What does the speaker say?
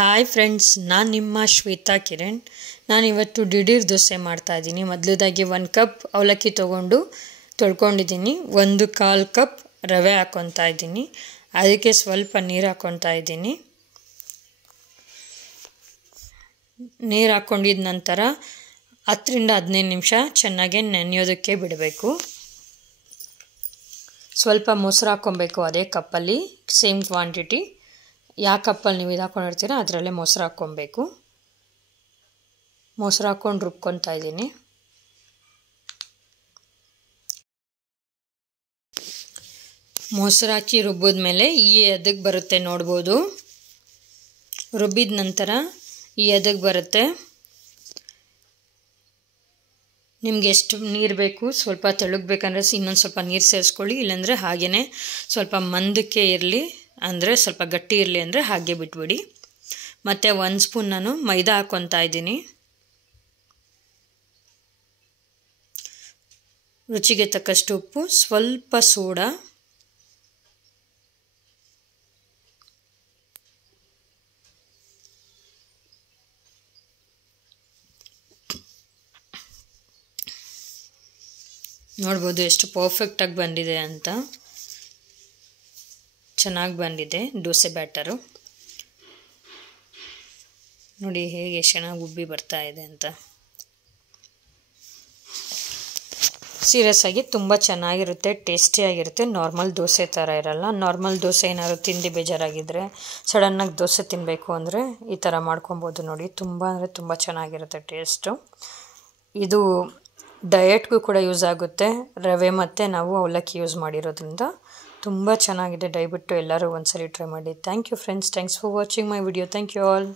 Hi friends, ನಾನು ನಿಮ್ಮ ಶ್ವೇತಾ ಕಿರಣ್. ನಾನಿವತ್ತು ದಿಢೀರ್ ದೋಸೆ ಮಾಡ್ತಾಯಿದ್ದೀನಿ. ಮೊದಲದಾಗಿ 1 ಕಪ್ ಅವಲಕ್ಕಿ ತೊಗೊಂಡು ತೊಳ್ಕೊಂಡಿದ್ದೀನಿ. 1/4 ಕಪ್ ರವೆ ಹಾಕ್ಕೊತಾ ಇದ್ದೀನಿ. ಅದಕ್ಕೆ ಸ್ವಲ್ಪ ನೀರು ಹಾಕ್ಕೊತಾ ಇದ್ದೀನಿ. ನೀರು ಹಾಕ್ಕೊಂಡಿದ ನಂತರ 10ರಿಂದ 15 ನಿಮಿಷ ಚೆನ್ನಾಗಿ ನೆನೆಯೋದಕ್ಕೆ ಬಿಡಬೇಕು. ಸ್ವಲ್ಪ ಮೊಸರು ಹಾಕ್ಕೊಬೇಕು, ಅದೇ ಕಪ್ಪಲ್ಲಿ ಸೇಮ್ ಕ್ವಾಂಟಿಟಿ. ಯಾವ ಕಪ್ಪಲ್ಲಿ ನೀವು ಇದು ಹಾಕ್ಕೊಂಡಿರ್ತೀರ ಅದರಲ್ಲೇ ಮೊಸರು ಹಾಕ್ಕೊಬೇಕು. ಮೊಸರು ಹಾಕ್ಕೊಂಡು ರುಬ್ಕೊತಾ ಇದ್ದೀನಿ. ಮೊಸರು ಹಾಕಿ ರುಬ್ಬಿದ್ಮೇಲೆ ಈ ಎದಕ್ಕೆ ಬರುತ್ತೆ ನೋಡ್ಬೋದು. ರುಬ್ಬಿದ ನಂತರ ಈ ಎದಕ್ಕೆ ಬರುತ್ತೆ. ನಿಮ್ಗೆ ಎಷ್ಟು ನೀರು ಬೇಕು, ಸ್ವಲ್ಪ ತೆಳುಗಬೇಕಂದ್ರೆ ಇನ್ನೊಂದು ಸ್ವಲ್ಪ ನೀರು ಸೇರಿಸ್ಕೊಳ್ಳಿ. ಇಲ್ಲಾಂದರೆ ಹಾಗೇ ಸ್ವಲ್ಪ ಮಂದಕ್ಕೆ ಇರಲಿ, ಅಂದರೆ ಸ್ವಲ್ಪ ಗಟ್ಟಿ ಇರಲಿ ಅಂದರೆ ಹಾಗೆ ಬಿಟ್ಬಿಡಿ. ಮತ್ತು 1 ಸ್ಪೂನ್ ನಾನು ಮೈದಾ ಹಾಕ್ಕೊತಾ ಇದ್ದೀನಿ. ರುಚಿಗೆ ತಕ್ಕಷ್ಟು ಉಪ್ಪು, ಸ್ವಲ್ಪ ಸೋಡಾ, ನೋಡ್ಬೋದು ಎಷ್ಟು ಪರ್ಫೆಕ್ಟಾಗಿ ಬಂದಿದೆ ಅಂತ. ಚೆನ್ನಾಗಿ ಬಂದಿದೆ ದೋಸೆ ಬ್ಯಾಟರು. ನೋಡಿ ಹೇಗೆ ಚೆನ್ನಾಗಿ ಉಬ್ಬಿ ಬರ್ತಾ ಇದೆ ಅಂತ. ಸೀರಿಯಸ್ ಆಗಿ ತುಂಬ ಚೆನ್ನಾಗಿರುತ್ತೆ, ಟೇಸ್ಟಿಯಾಗಿರುತ್ತೆ. ನಾರ್ಮಲ್ ದೋಸೆ ಥರ ಇರಲ್ಲ. ನಾರ್ಮಲ್ ದೋಸೆ ಏನಾದ್ರು ತಿಂದು ಬೇಜಾರಾಗಿದ್ದರೆ, ಸಡನ್ನಾಗಿ ದೋಸೆ ತಿನ್ನಬೇಕು ಅಂದರೆ ಈ ಥರ ಮಾಡ್ಕೊಬೋದು. ನೋಡಿ ತುಂಬ ಅಂದರೆ ತುಂಬ ಚೆನ್ನಾಗಿರುತ್ತೆ ಟೇಸ್ಟು. ಇದು ಡಯಟ್ಗೂ ಕೂಡ ಯೂಸ್ ಆಗುತ್ತೆ. ರವೆ ಮತ್ತು ನಾವು ಅವಲಕ್ಕಿ ಯೂಸ್ ಮಾಡಿರೋದ್ರಿಂದ ತುಂಬ ಚೆನ್ನಾಗಿದೆ. ದಯವಿಟ್ಟು ಎಲ್ಲರೂ ಒಂದ್ಸರಿ ಟ್ರೈ ಮಾಡಿ. Thank you friends. Thanks for watching my video. Thank you all.